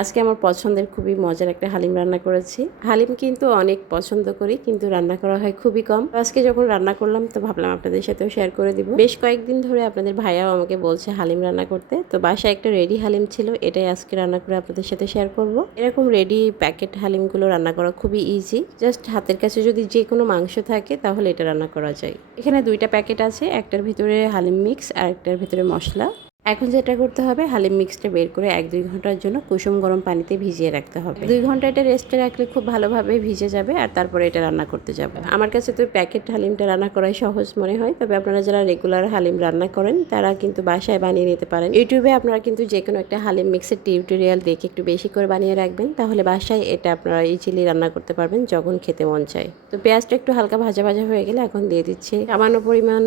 আজকে আমার পছন্দের খুবই মজার একটা হালিম রান্না করেছি। হালিম কিন্তু অনেক পছন্দ করি, কিন্তু রান্না করা হয় খুবই কম। আজকে যখন রান্না করলাম তো ভাবলাম আপনাদের সাথেও শেয়ার করে দিব। বেশ কয়েকদিন ধরে আপনাদের ভাইয়াও আমাকে বলছে হালিম রান্না করতে, তো বাসায় একটা রেডি হালিম ছিল, এটাই আজকে রান্না করে আপনাদের সাথে শেয়ার করব। এরকম রেডি প্যাকেট হালিমগুলো রান্না করা খুবই ইজি। জাস্ট হাতের কাছে যদি যে কোনো মাংস থাকে তাহলে এটা রান্না করা যায়। এখানে দুইটা প্যাকেট আছে, একটার ভিতরে হালিম মিক্স আর একটার ভিতরে মশলা। এখন যেটা করতে হবে, হালিম মিক্সটা বের করে 1-2 ঘন্টার জন্য কুসুম গরম পানিতে ভিজিয়ে রাখতে হবে। 2 ঘন্টা এটা রেস্টে রাখলে খুব ভালোভাবে ভিজে যাবে, আর তারপরে এটা রান্না করতে যাবে। আমার কাছে তো প্যাকেট হালিমটা রান্না করাই সহজ মনে হয়, তবে আপনারা যারা রেগুলার হালিম রান্না করেন তারা কিন্তু বাসায় বানিয়ে নিতে পারেন। ইউটিউবে আপনারা কিন্তু যে কোনো একটা হালিম মিক্সের টিউটোরিয়াল দেখে একটু বেশি করে বানিয়ে রাখবেন, তাহলে বাসায় এটা আপনারা ইজিলি রান্না করতে পারবেন যখন খেতে মন চায়। তো পেঁয়াজটা একটু হালকা ভাজা ভাজা হয়ে গেলে এখন দিয়ে দিচ্ছি সামান্য পরিমাণ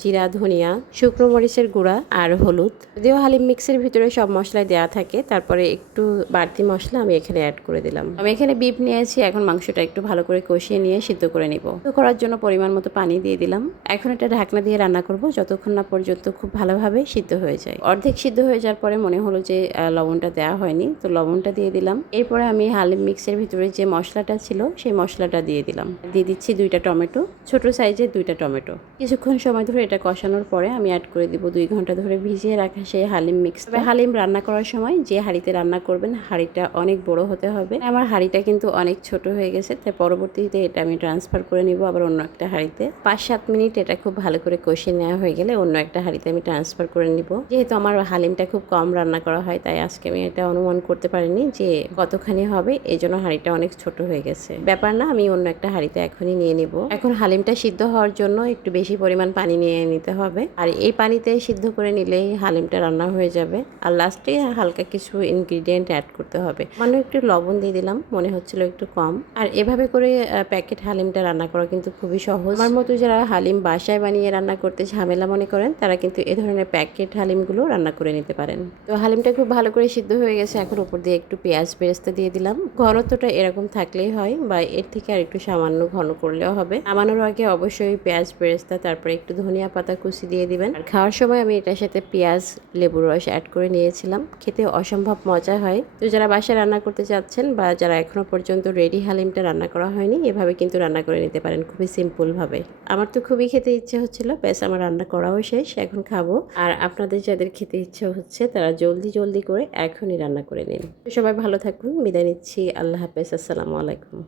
জিরা, ধনিয়া, শুকনো মরিচের গুঁড়া আর হলুদ। যদিও হালিম মিক্সের ভিতরে সব মশলাই দেওয়া থাকে, তারপরে একটু বাড়তি মশলা আমি এখানে অ্যাড করে দিলাম। আমি এখানে বিফ নিয়েছি, এখন মাংসটা একটু ভালো করে কষিয়ে নিয়ে সিদ্ধ করে নিব। সিদ্ধ করার জন্য পরিমাণ মতো পানি দিয়ে দিলাম। এখন এটা ঢাকনা দিয়ে রান্না করব যতক্ষণ না পর্যন্ত খুব ভালোভাবে সিদ্ধ হয়ে যায়। অর্ধেক সিদ্ধ হয়ে যাওয়ার পরে মনে হলো যে লবণটা দেওয়া হয়নি, তো লবণটা দিয়ে দিলাম। এরপরে আমি হালিম মিক্সের ভিতরে যে মশলাটা ছিল সেই মশলাটা দিয়ে দিলাম। দিয়ে দিচ্ছি 2টা টমেটো, ছোট সাইজের 2টা টমেটো। কিছুক্ষণ সময় ধরে এটা কষানোর পরে আমি অ্যাড করে দিব 2 ঘন্টা ধরে ভিজিয়ে রাখা সেই হালিম মিক্স। তবে হালিম রান্না করার সময় যে হাঁড়িতে রান্না করবেন হাঁড়িটা অনেক বড় হতে হবে। আমার হাঁড়িটা কিন্তু অনেক ছোট হয়ে গেছে, তাই পরবর্তীতে এটা আমি ট্রান্সফার করে নিব আবার অন্য একটা হাঁড়িতে। 5-7 মিনিট এটা খুব ভালো করে কষিয়ে নেওয়া হয়ে গেলে অন্য একটা হাঁড়িতে আমি ট্রান্সফার করে নিব। যেহেতু আমার হালিমটা খুব কম রান্না করা হয়, তাই আজকে আমি এটা অনুমান করতে পারিনি যে কতখানি হবে, এই জন্য হাঁড়িটা অনেক ছোট হয়ে গেছে। ব্যাপার না, আমি অন্য একটা হাঁড়িতে এখনই নিয়ে নিব। এখন হালিমটা সিদ্ধ হওয়ার জন্য একটু বেশি পরিমাণ পানি নিয়ে নিতে হবে, আর এই পানিতে সিদ্ধ করে নিলেই হালিমটা রান্না হয়ে যাবে। আর লাস্টে হালকা কিছু ইনগ্রিডিয়েন্ট অ্যাড করতে হবে। মানে একটু লবণ দিয়ে দিলাম, মনে হচ্ছিল একটু কম। আর এভাবে করে প্যাকেট হালিমটা রান্না করা কিন্তু খুবই সহজ। আমার মতো যারা হালিম বাসায় বানিয়ে রান্না করতে ঝামেলা মনে করেন, তারা কিন্তু এ ধরনের প্যাকেট হালিমগুলো রান্না করে নিতে পারেন। তো হালিমটা খুব ভালো করে সিদ্ধ হয়ে গেছে, এখন উপর দিয়ে একটু পেঁয়াজ বেরেস্তা দিয়ে দিলাম। ঘনত্বটা এরকম থাকলেই হয়, বা এর থেকে আর একটু সামান্য ঘন করলেও হবে। নামানোর আগে অবশ্যই পেঁয়াজ বেরেস্তা, তারপরে একটু ধনিয়া পাতা কুচি দিয়ে দিবেন। আর খাওয়ার সময় আমি এটার সাথে পেঁয়াজ, লেবুর রস অ্যাড করে নিয়েছিলাম। খেতে অসম্ভব মজা হয়। তো যারা বাসায় রান্না করতে চাচ্ছেন, বা যারা এখনো পর্যন্ত রেডি হালিমটা রান্না করা হয়নি, এভাবে কিন্তু রান্না করে নিতে পারেন খুবই সিম্পল ভাবে। আমার তো খুবই খেতে ইচ্ছে হচ্ছিল, ব্যাস আমার রান্না করাও শেষ, এখন খাবো। আর আপনাদের যাদের খেতে ইচ্ছে হচ্ছে তারা জলদি জলদি করে এখনই রান্না করে নিন। সবাই ভালো থাকুন, বিদায় নিচ্ছি। আল্লাহ হাফেজ, আসসালামু আলাইকুম।